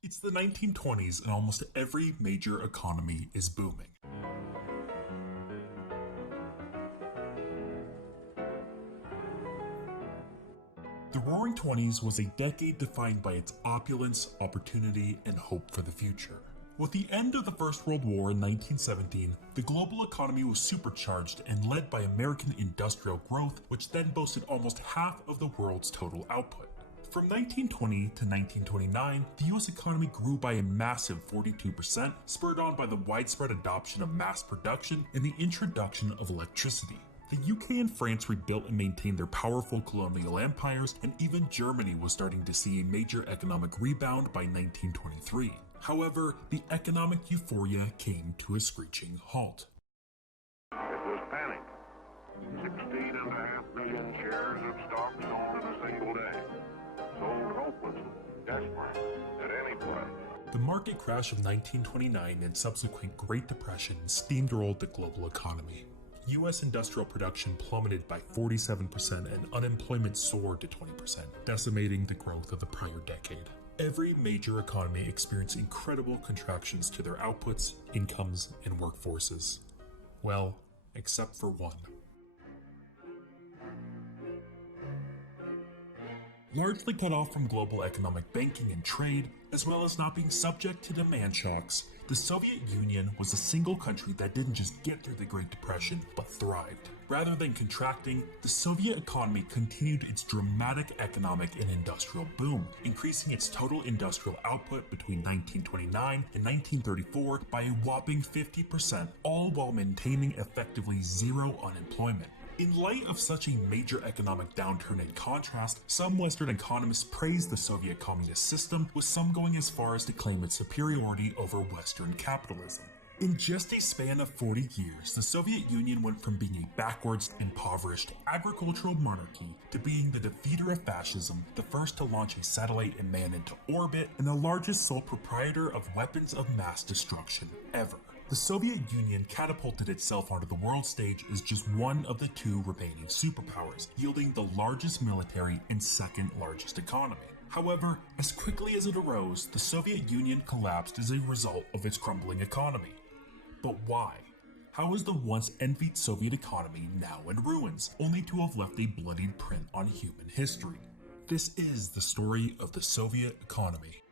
It's the 1920s and almost every major economy is booming. The Roaring Twenties was a decade defined by its opulence, opportunity, and hope for the future. With the end of the First World War in 1917, the global economy was supercharged and led by American industrial growth, which then boasted almost half of the world's total output. From 1920 to 1929, the US economy grew by a massive 42%, spurred on by the widespread adoption of mass production and the introduction of electricity. The UK and France rebuilt and maintained their powerful colonial empires, and even Germany was starting to see a major economic rebound by 1923. However, the economic euphoria came to a screeching halt. It was panic. 16.5 million shares of stock sold in a single day. Sold hopelessly, desperate, at any price. The market crash of 1929 and subsequent Great Depression steamrolled the global economy. U.S. industrial production plummeted by 47% and unemployment soared to 20%, decimating the growth of the prior decade. Every major economy experienced incredible contractions to their outputs, incomes, and workforces. Well, except for one. Largely cut off from global economic banking and trade, as well as not being subject to demand shocks, the Soviet Union was a single country that didn't just get through the Great Depression, but thrived. Rather than contracting, the Soviet economy continued its dramatic economic and industrial boom, increasing its total industrial output between 1929 and 1934 by a whopping 50%, all while maintaining effectively zero unemployment. In light of such a major economic downturn and contrast, some Western economists praised the Soviet communist system, with some going as far as to claim its superiority over Western capitalism. In just a span of 40 years, the Soviet Union went from being a backwards, impoverished agricultural monarchy to being the defeater of fascism, the first to launch a satellite and man into orbit, and the largest sole proprietor of weapons of mass destruction ever. The Soviet Union catapulted itself onto the world stage as just one of the two remaining superpowers, yielding the largest military and second largest economy. However, as quickly as it arose, the Soviet Union collapsed as a result of its crumbling economy. But why? How is the once envied Soviet economy now in ruins, only to have left a bloodied print on human history? This is the story of the Soviet economy.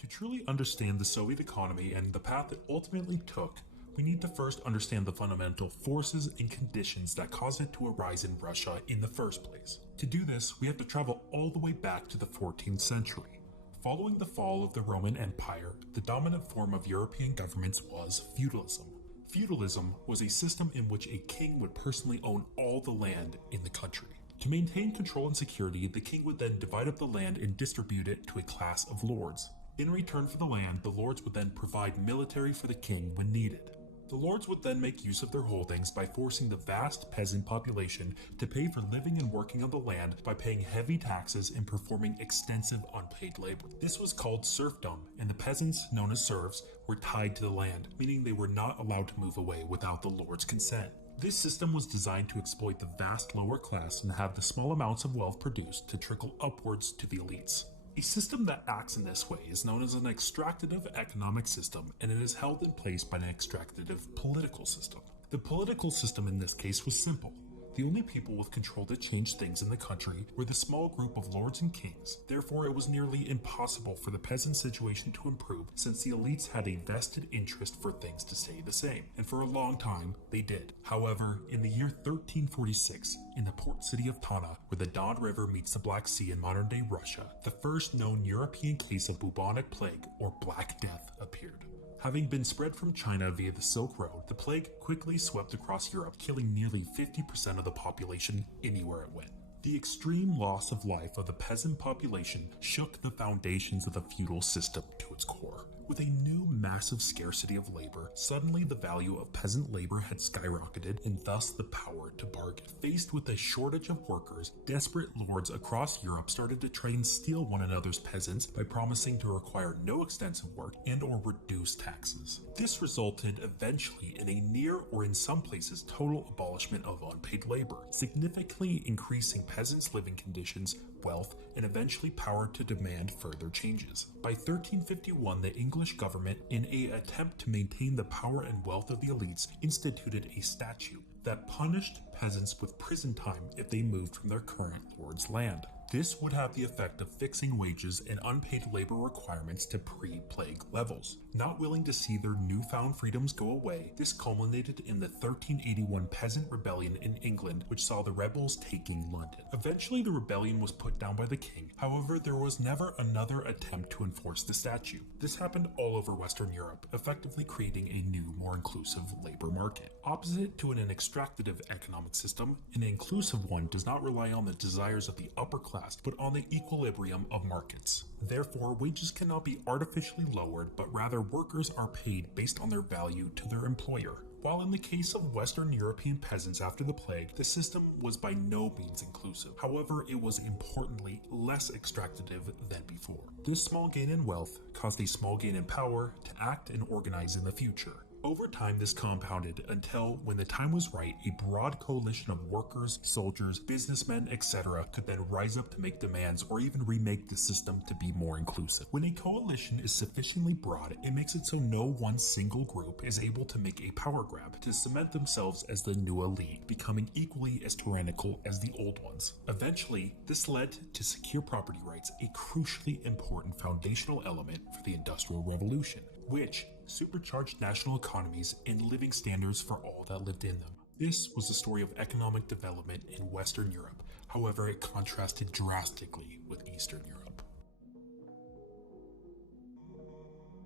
To truly understand the Soviet economy and the path it ultimately took, we need to first understand the fundamental forces and conditions that caused it to arise in Russia in the first place. To do this, we have to travel all the way back to the 14th century. Following the fall of the Roman Empire, the dominant form of European governments was feudalism. Feudalism was a system in which a king would personally own all the land in the country. To maintain control and security, the king would then divide up the land and distribute it to a class of lords. In return for the land, the lords would then provide military for the king when needed. The lords would then make use of their holdings by forcing the vast peasant population to pay for living and working on the land by paying heavy taxes and performing extensive unpaid labor. This was called serfdom, and the peasants, known as serfs, were tied to the land, meaning they were not allowed to move away without the lord's consent. This system was designed to exploit the vast lower class and have the small amounts of wealth produced to trickle upwards to the elites. A system that acts in this way is known as an extractive economic system, and it is held in place by an extractive political system. The political system in this case was simple. The only people with control to change things in the country were the small group of lords and kings. Therefore, it was nearly impossible for the peasant situation to improve, since the elites had a vested interest for things to stay the same, and for a long time, they did. However, in the year 1346, in the port city of Tana, where the Don River meets the Black Sea in modern-day Russia, the first known European case of bubonic plague, or Black Death, appeared. Having been spread from China via the Silk Road, the plague quickly swept across Europe, killing nearly 50% of the population anywhere it went. The extreme loss of life of the peasant population shook the foundations of the feudal system to its core. With a new massive scarcity of labor, suddenly the value of peasant labor had skyrocketed, and thus the power to bargain. Faced with a shortage of workers, desperate lords across Europe started to try and steal one another's peasants by promising to require no extensive work and/or reduce taxes. This resulted eventually in a near, or in some places total, abolishment of unpaid labor, significantly increasing peasants' living conditions, wealth, and eventually power to demand further changes. By 1351, the English government, in an attempt to maintain the power and wealth of the elites, instituted a statute that punished peasants with prison time if they moved from their current lord's land. This would have the effect of fixing wages and unpaid labor requirements to pre-plague levels. Not willing to see their newfound freedoms go away, this culminated in the 1381 Peasant Rebellion in England, which saw the rebels taking London. Eventually, the rebellion was put down by the king. However, there was never another attempt to enforce the statute. This happened all over Western Europe, effectively creating a new, more inclusive labor market. Opposite to an extractive economic system, an inclusive one does not rely on the desires of the upper class, but on the equilibrium of markets. Therefore, wages cannot be artificially lowered, but rather workers are paid based on their value to their employer. While in the case of Western European peasants after the plague, the system was by no means inclusive. However, it was importantly less extractive than before. This small gain in wealth caused a small gain in power to act and organize in the future. Over time, this compounded until, when the time was right, a broad coalition of workers, soldiers, businessmen, etc. could then rise up to make demands or even remake the system to be more inclusive. When a coalition is sufficiently broad, it makes it so no one single group is able to make a power grab to cement themselves as the new elite, becoming equally as tyrannical as the old ones. Eventually, this led to secure property rights, a crucially important foundational element for the Industrial Revolution, which supercharged national economies and living standards for all that lived in them. This was the story of economic development in Western Europe. However, it contrasted drastically with Eastern Europe.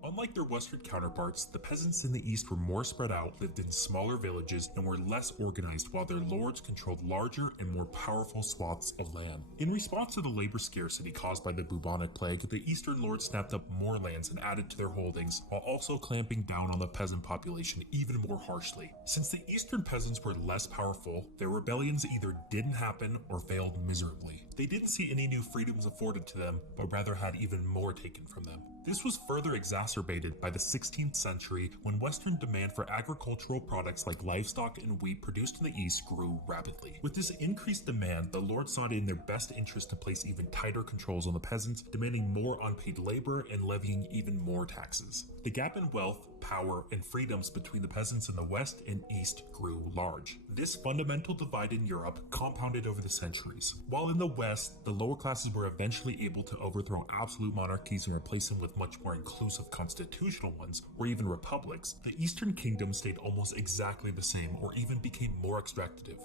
Unlike their Western counterparts, the peasants in the East were more spread out, lived in smaller villages, and were less organized, while their lords controlled larger and more powerful swaths of land. In response to the labor scarcity caused by the bubonic plague, the Eastern lords snapped up more lands and added to their holdings, while also clamping down on the peasant population even more harshly. Since the Eastern peasants were less powerful, their rebellions either didn't happen or failed miserably. They didn't see any new freedoms afforded to them, but rather had even more taken from them. This was further exacerbated by the 16th century, when Western demand for agricultural products like livestock and wheat produced in the East grew rapidly. With this increased demand, the lords saw it in their best interest to place even tighter controls on the peasants, demanding more unpaid labor and levying even more taxes. The gap in wealth, power, and freedoms between the peasants in the West and East grew large. This fundamental divide in Europe compounded over the centuries. While in the West, the lower classes were eventually able to overthrow absolute monarchies and replace them with much more inclusive constitutional ones, or even republics, the Eastern Kingdom stayed almost exactly the same, or even became more extractive.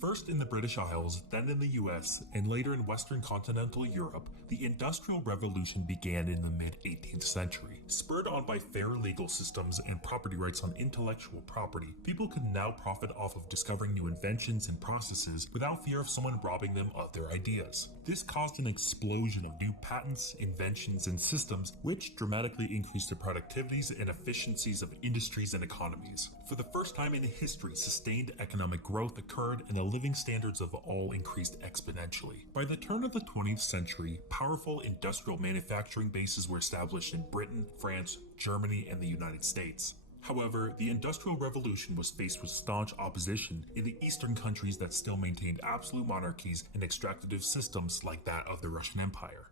First in the British Isles, then in the US, and later in Western continental Europe, the Industrial Revolution began in the mid-18th century. Spurred on by fair legal systems and property rights on intellectual property, people could now profit off of discovering new inventions and processes without fear of someone robbing them of their ideas. This caused an explosion of new patents, inventions, and systems, which dramatically increased the productivities and efficiencies of industries and economies. For the first time in history, sustained economic growth occurred and the living standards of all increased exponentially. By the turn of the 20th century, powerful industrial manufacturing bases were established in Britain, France, Germany, and the United States. However, the Industrial Revolution was faced with staunch opposition in the Eastern countries that still maintained absolute monarchies and extractive systems like that of the Russian Empire.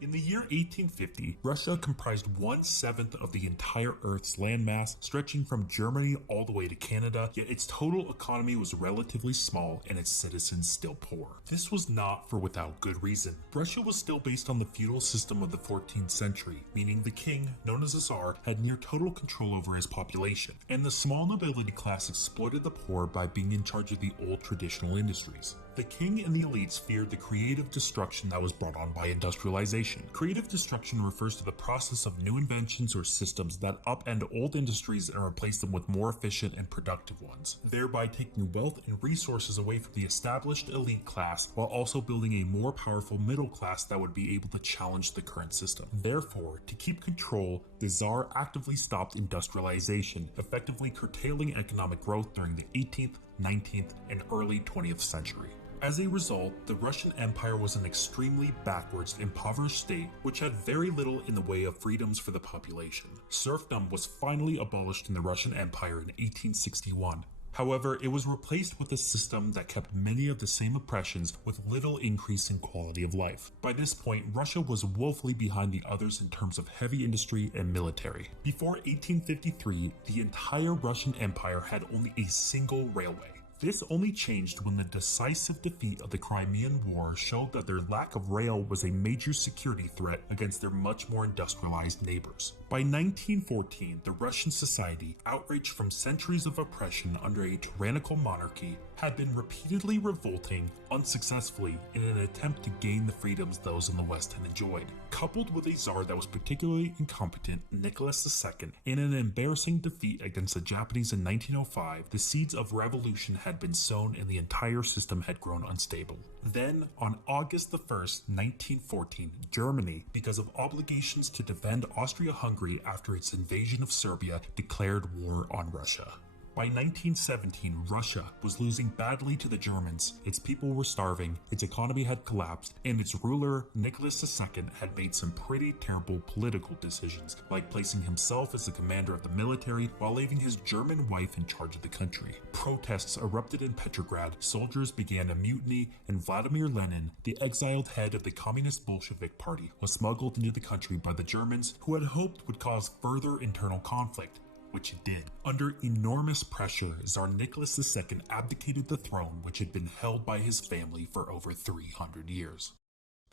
In the year 1850, Russia comprised 1/7 of the entire Earth's landmass, stretching from Germany all the way to Canada, yet its total economy was relatively small and its citizens still poor. This was not for without good reason. Russia was still based on the feudal system of the 14th century, meaning the king, known as a Tsar, had near total control over his population, and the small nobility class exploited the poor by being in charge of the old traditional industries. The king and the elites feared the creative destruction that was brought on by industrialization. Creative destruction refers to the process of new inventions or systems that upend old industries and replace them with more efficient and productive ones, thereby taking wealth and resources away from the established elite class while also building a more powerful middle class that would be able to challenge the current system. Therefore, to keep control, the Tsar actively stopped industrialization, effectively curtailing economic growth during the 18th, 19th, and early 20th century. As a result, the Russian Empire was an extremely backwards, impoverished state which had very little in the way of freedoms for the population. Serfdom was finally abolished in the Russian Empire in 1861. However, it was replaced with a system that kept many of the same oppressions with little increase in quality of life. By this point, Russia was woefully behind the others in terms of heavy industry and military. Before 1853, the entire Russian Empire had only a single railway. This only changed when the decisive defeat of the Crimean War showed that their lack of rail was a major security threat against their much more industrialized neighbors. By 1914, the Russian society, outraged from centuries of oppression under a tyrannical monarchy, had been repeatedly revolting unsuccessfully in an attempt to gain the freedoms those in the West had enjoyed. Coupled with a czar that was particularly incompetent, Nicholas II, and an embarrassing defeat against the Japanese in 1905, the seeds of revolution had been sown and the entire system had grown unstable. Then, on August the 1st, 1914, Germany, because of obligations to defend Austria-Hungary after its invasion of Serbia, declared war on Russia. By 1917, Russia was losing badly to the Germans, its people were starving, its economy had collapsed, and its ruler, Nicholas II, had made some pretty terrible political decisions, like placing himself as the commander of the military while leaving his German wife in charge of the country. Protests erupted in Petrograd, soldiers began a mutiny, and Vladimir Lenin, the exiled head of the Communist Bolshevik Party, was smuggled into the country by the Germans, who had hoped would cause further internal conflict, which it did. Under enormous pressure, Tsar Nicholas II abdicated the throne which had been held by his family for over 300 years.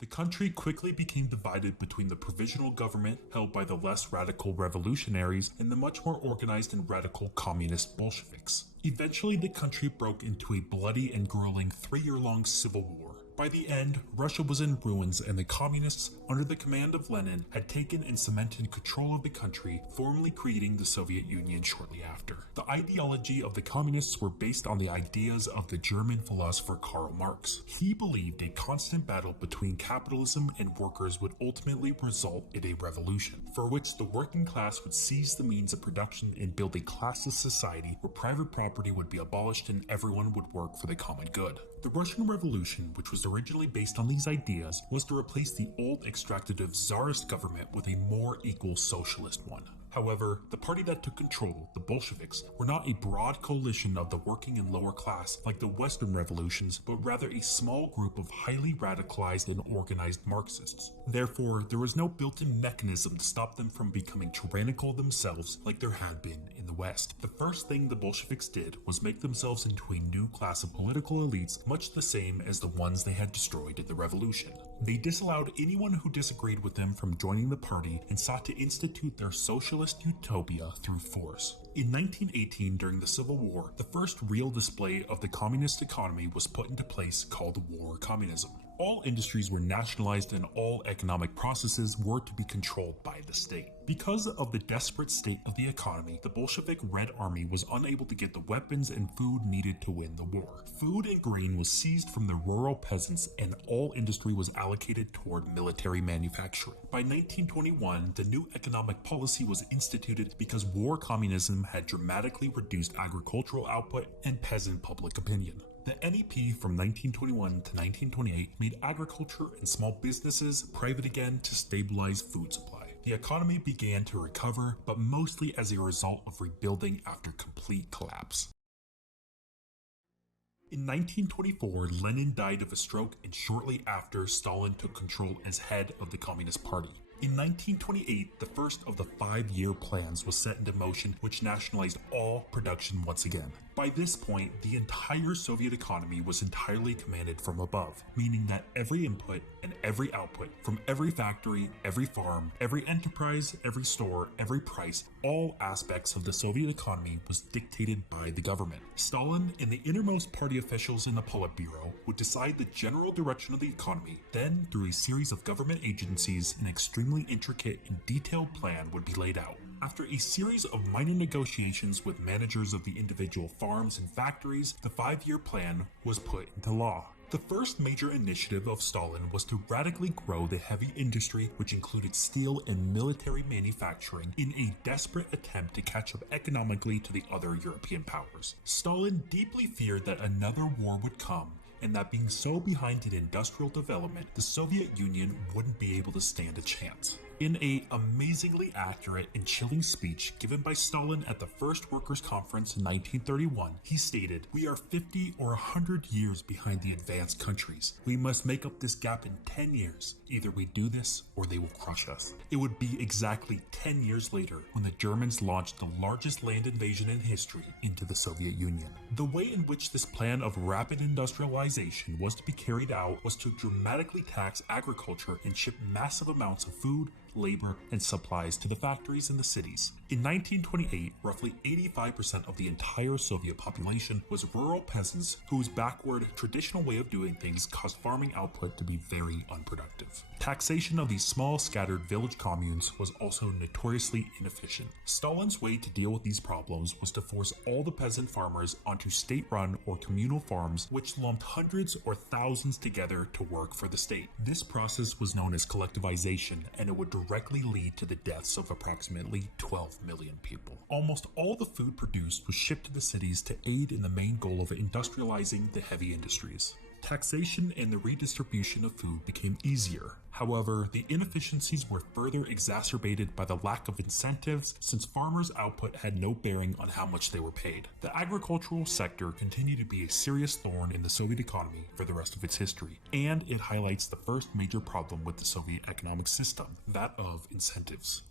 The country quickly became divided between the provisional government held by the less radical revolutionaries and the much more organized and radical communist Bolsheviks. Eventually, the country broke into a bloody and grueling 3-year-long civil war. By the end, Russia was in ruins and the communists, under the command of Lenin, had taken and cemented control of the country, formally creating the Soviet Union shortly after. The ideology of the communists were based on the ideas of the German philosopher Karl Marx. He believed a constant battle between capitalism and workers would ultimately result in a revolution, for which the working class would seize the means of production and build a classless society where private property would be abolished and everyone would work for the common good. The Russian Revolution, which was originally based on these ideas, was to replace the old extractive Tsarist government with a more equal socialist one. However, the party that took control, the Bolsheviks, were not a broad coalition of the working and lower class like the Western revolutions, but rather a small group of highly radicalized and organized Marxists. Therefore, there was no built-in mechanism to stop them from becoming tyrannical themselves like there had been in the West. The first thing the Bolsheviks did was make themselves into a new class of political elites, much the same as the ones they had destroyed in the revolution. They disallowed anyone who disagreed with them from joining the party and sought to institute their socialist utopia through force. In 1918, during the Civil War, the first real display of the communist economy was put into place called War Communism. All industries were nationalized and all economic processes were to be controlled by the state. Because of the desperate state of the economy, the Bolshevik Red Army was unable to get the weapons and food needed to win the war. Food and grain was seized from the rural peasants and all industry was allocated toward military manufacturing. By 1921, the new economic policy was instituted because war communism had dramatically reduced agricultural output and peasant public opinion. The NEP from 1921 to 1928 made agriculture and small businesses private again to stabilize food supply. The economy began to recover, but mostly as a result of rebuilding after complete collapse. In 1924, Lenin died of a stroke, and shortly after, Stalin took control as head of the Communist Party. In 1928, the first of the 5-year plans was set into motion, which nationalized all production once again. By this point, the entire Soviet economy was entirely commanded from above, meaning that every input and every output, from every factory, every farm, every enterprise, every store, every price, all aspects of the Soviet economy was dictated by the government. Stalin and the innermost party officials in the Politburo would decide the general direction of the economy. Then, through a series of government agencies, an extremely intricate and detailed plan would be laid out. After a series of minor negotiations with managers of the individual farms and factories, the 5-year plan was put into law. The first major initiative of Stalin was to radically grow the heavy industry, which included steel and military manufacturing, in a desperate attempt to catch up economically to the other European powers. Stalin deeply feared that another war would come, and that being so behind in industrial development, the Soviet Union wouldn't be able to stand a chance. In a amazingly accurate and chilling speech given by Stalin at the First Workers' Conference in 1931, he stated, "We are 50 or 100 years behind the advanced countries. We must make up this gap in 10 years. Either we do this or they will crush us." It would be exactly 10 years later when the Germans launched the largest land invasion in history into the Soviet Union. The way in which this plan of rapid industrialization was to be carried out was to dramatically tax agriculture and ship massive amounts of food, labor, and supplies to the factories in the cities. In 1928, roughly 85% of the entire Soviet population was rural peasants whose backward, traditional way of doing things caused farming output to be very unproductive. Taxation of these small, scattered village communes was also notoriously inefficient. Stalin's way to deal with these problems was to force all the peasant farmers onto state-run or communal farms, which lumped hundreds or thousands together to work for the state. This process was known as collectivization, and it would directly lead to the deaths of approximately 12 million people. Almost all the food produced was shipped to the cities to aid in the main goal of industrializing the heavy industries. Taxation and the redistribution of food became easier. However, the inefficiencies were further exacerbated by the lack of incentives, since farmers' output had no bearing on how much they were paid. The agricultural sector continued to be a serious thorn in the Soviet economy for the rest of its history, and it highlights the first major problem with the Soviet economic system, that of incentives.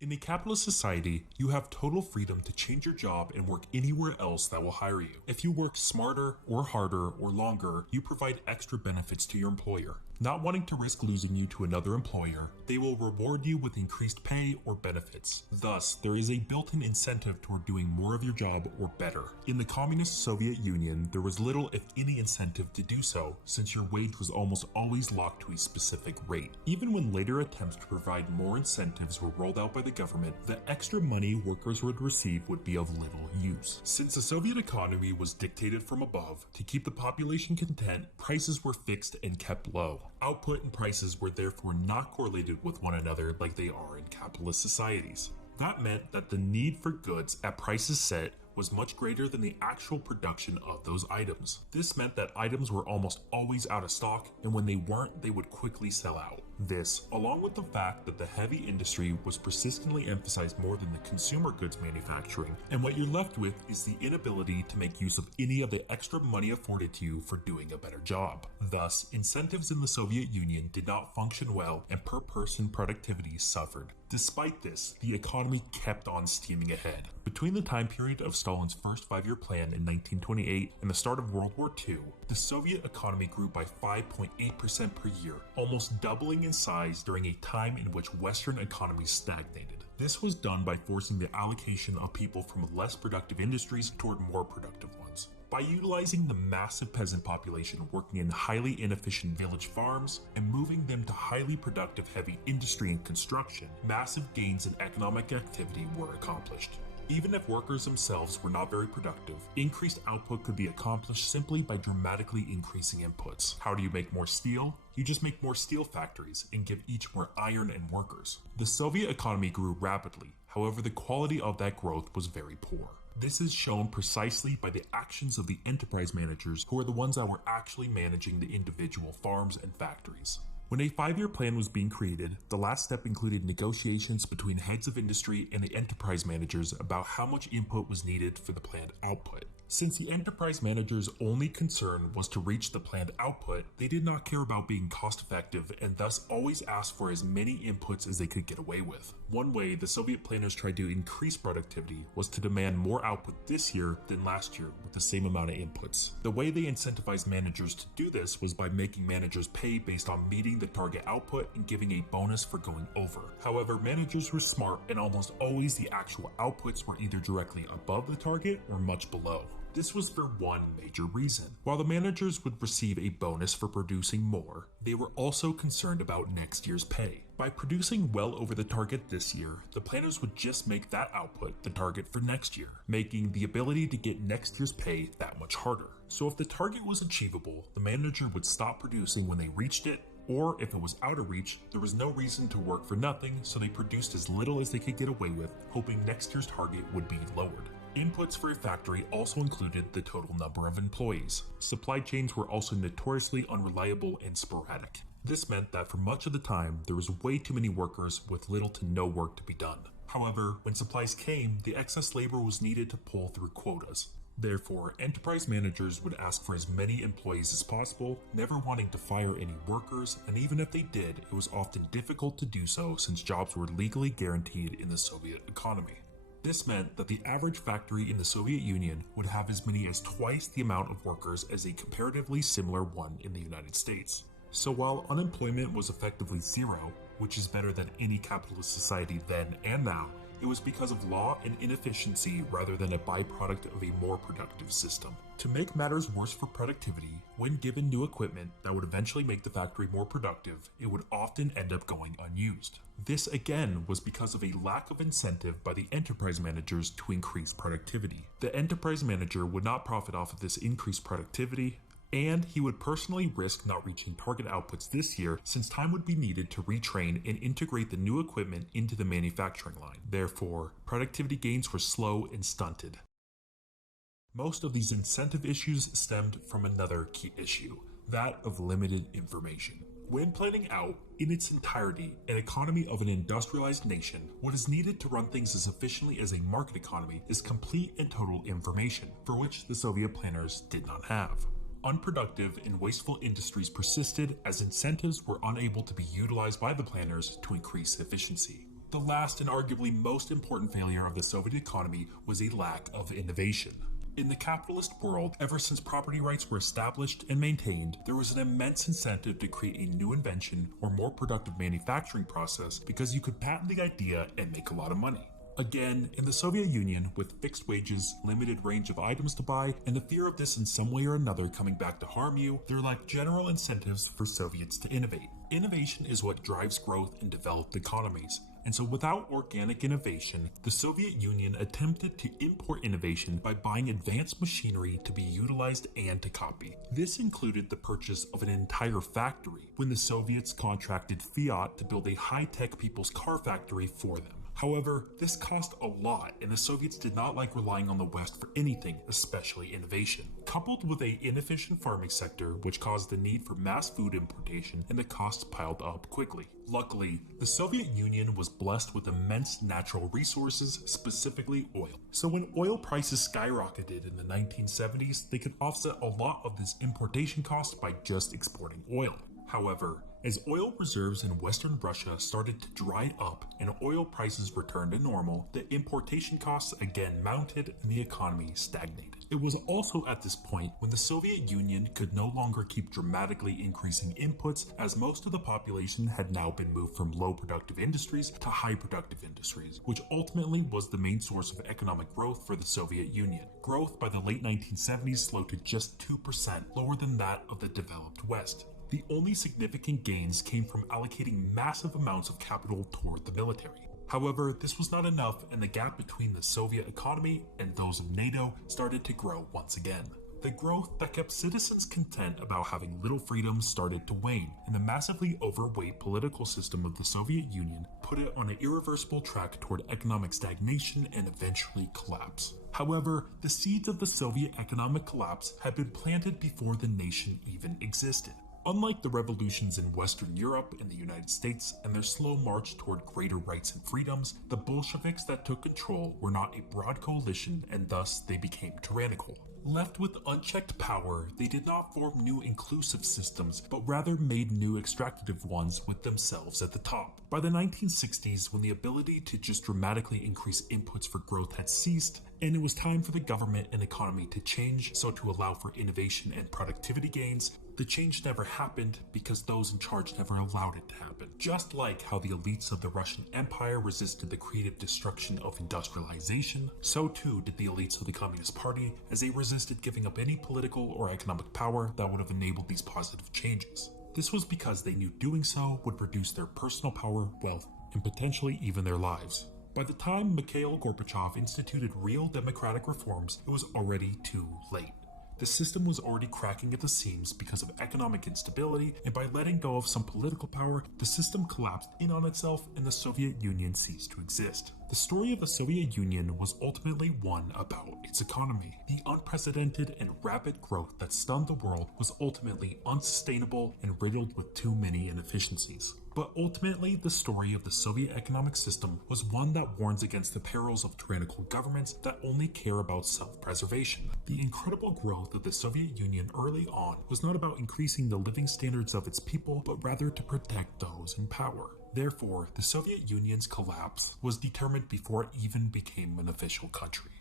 In a capitalist society, you have total freedom to change your job and work anywhere else that will hire you. If you work smarter or harder or longer, you provide extra benefits to your employer. Not wanting to risk losing you to another employer, they will reward you with increased pay or benefits. Thus, there is a built-in incentive toward doing more of your job or better. In the communist Soviet Union, there was little if any incentive to do so, since your wage was almost always locked to a specific rate. Even when later attempts to provide more incentives were rolled out by the government, the extra money workers would receive would be of little use. Since the Soviet economy was dictated from above, to keep the population content, prices were fixed and kept low. Output and prices were therefore not correlated with one another like they are in capitalist societies. That meant that the need for goods at prices set was much greater than the actual production of those items. This meant that items were almost always out of stock, and when they weren't, they would quickly sell out. This, along with the fact that the heavy industry was persistently emphasized more than the consumer goods manufacturing, and what you're left with is the inability to make use of any of the extra money afforded to you for doing a better job. Thus, incentives in the Soviet Union did not function well, and per-person productivity suffered. Despite this, the economy kept on steaming ahead. Between the time period of Stalin's first 5-year plan in 1928 and the start of World War II, the Soviet economy grew by 5.8% per year, almost doubling in size during a time in which Western economies stagnated. This was done by forcing the allocation of people from less productive industries toward more productive ones. By utilizing the massive peasant population working in highly inefficient village farms and moving them to highly productive heavy industry and construction, massive gains in economic activity were accomplished. Even if workers themselves were not very productive, increased output could be accomplished simply by dramatically increasing inputs. How do you make more steel? You just make more steel factories and give each more iron and workers. The Soviet economy grew rapidly, however the quality of that growth was very poor. This is shown precisely by the actions of the enterprise managers, who are the ones that were actually managing the individual farms and factories. When a 5-year plan was being created, the last step included negotiations between heads of industry and the enterprise managers about how much input was needed for the planned output. Since the enterprise manager's only concern was to reach the planned output, they did not care about being cost effective and thus always asked for as many inputs as they could get away with. One way the Soviet planners tried to increase productivity was to demand more output this year than last year with the same amount of inputs. The way they incentivized managers to do this was by making managers pay based on meeting the target output and giving a bonus for going over. However, managers were smart and almost always the actual outputs were either directly above the target or much below. This was for one major reason. While the managers would receive a bonus for producing more, they were also concerned about next year's pay. By producing well over the target this year, the planners would just make that output the target for next year, making the ability to get next year's pay that much harder. So if the target was achievable, the manager would stop producing when they reached it, or if it was out of reach, there was no reason to work for nothing, so they produced as little as they could get away with, hoping next year's target would be lowered. Inputs for a factory also included the total number of employees. Supply chains were also notoriously unreliable and sporadic. This meant that for much of the time, there was way too many workers with little to no work to be done. However, when supplies came, the excess labor was needed to pull through quotas. Therefore, enterprise managers would ask for as many employees as possible, never wanting to fire any workers, and even if they did, it was often difficult to do so since jobs were legally guaranteed in the Soviet economy. This meant that the average factory in the Soviet Union would have as many as twice the amount of workers as a comparatively similar one in the United States. So while unemployment was effectively zero, which is better than any capitalist society then and now, it was because of law and inefficiency rather than a byproduct of a more productive system. To make matters worse for productivity, when given new equipment that would eventually make the factory more productive, it would often end up going unused. This again was because of a lack of incentive by the enterprise managers to increase productivity. The enterprise manager would not profit off of this increased productivity, and he would personally risk not reaching target outputs this year since time would be needed to retrain and integrate the new equipment into the manufacturing line. Therefore, productivity gains were slow and stunted. Most of these incentive issues stemmed from another key issue, that of limited information. When planning out, in its entirety, an economy of an industrialized nation, what is needed to run things as efficiently as a market economy is complete and total information, for which the Soviet planners did not have. Unproductive and wasteful industries persisted as incentives were unable to be utilized by the planners to increase efficiency. The last and arguably most important failure of the Soviet economy was a lack of innovation. In the capitalist world, ever since property rights were established and maintained, there was an immense incentive to create a new invention or more productive manufacturing process because you could patent the idea and make a lot of money. Again, in the Soviet Union, with fixed wages, limited range of items to buy, and the fear of this in some way or another coming back to harm you, there lacked general incentives for Soviets to innovate. Innovation is what drives growth in developed economies. And so without organic innovation, the Soviet Union attempted to import innovation by buying advanced machinery to be utilized and to copy. This included the purchase of an entire factory when the Soviets contracted Fiat to build a high-tech people's car factory for them. However, this cost a lot, and the Soviets did not like relying on the West for anything, especially innovation. Coupled with an inefficient farming sector, which caused the need for mass food importation, and the costs piled up quickly. Luckily, the Soviet Union was blessed with immense natural resources, specifically oil. So when oil prices skyrocketed in the 1970s, they could offset a lot of this importation cost by just exporting oil. However, as oil reserves in Western Russia started to dry up and oil prices returned to normal, the importation costs again mounted and the economy stagnated. It was also at this point when the Soviet Union could no longer keep dramatically increasing inputs, as most of the population had now been moved from low productive industries to high productive industries, which ultimately was the main source of economic growth for the Soviet Union. Growth by the late 1970s slowed to just 2%, lower than that of the developed West. The only significant gains came from allocating massive amounts of capital toward the military. However, this was not enough, and the gap between the Soviet economy and those of NATO started to grow once again. The growth that kept citizens content about having little freedom started to wane, and the massively overweight political system of the Soviet Union put it on an irreversible track toward economic stagnation and eventually collapse. However, the seeds of the Soviet economic collapse had been planted before the nation even existed. Unlike the revolutions in Western Europe and the United States and their slow march toward greater rights and freedoms, the Bolsheviks that took control were not a broad coalition, and thus they became tyrannical. Left with unchecked power, they did not form new inclusive systems, but rather made new extractive ones with themselves at the top. By the 1960s, when the ability to just dramatically increase inputs for growth had ceased, and it was time for the government and economy to change so to allow for innovation and productivity gains, the change never happened because those in charge never allowed it to happen. Just like how the elites of the Russian Empire resisted the creative destruction of industrialization, so too did the elites of the Communist Party, as they resisted giving up any political or economic power that would have enabled these positive changes. This was because they knew doing so would reduce their personal power, wealth, and potentially even their lives. By the time Mikhail Gorbachev instituted real democratic reforms, it was already too late. The system was already cracking at the seams because of economic instability, and by letting go of some political power, the system collapsed in on itself and the Soviet Union ceased to exist. The story of the Soviet Union was ultimately one about its economy. The unprecedented and rapid growth that stunned the world was ultimately unsustainable and riddled with too many inefficiencies. But ultimately, the story of the Soviet economic system was one that warns against the perils of tyrannical governments that only care about self-preservation. The incredible growth of the Soviet Union early on was not about increasing the living standards of its people, but rather to protect those in power. Therefore, the Soviet Union's collapse was determined before it even became an official country.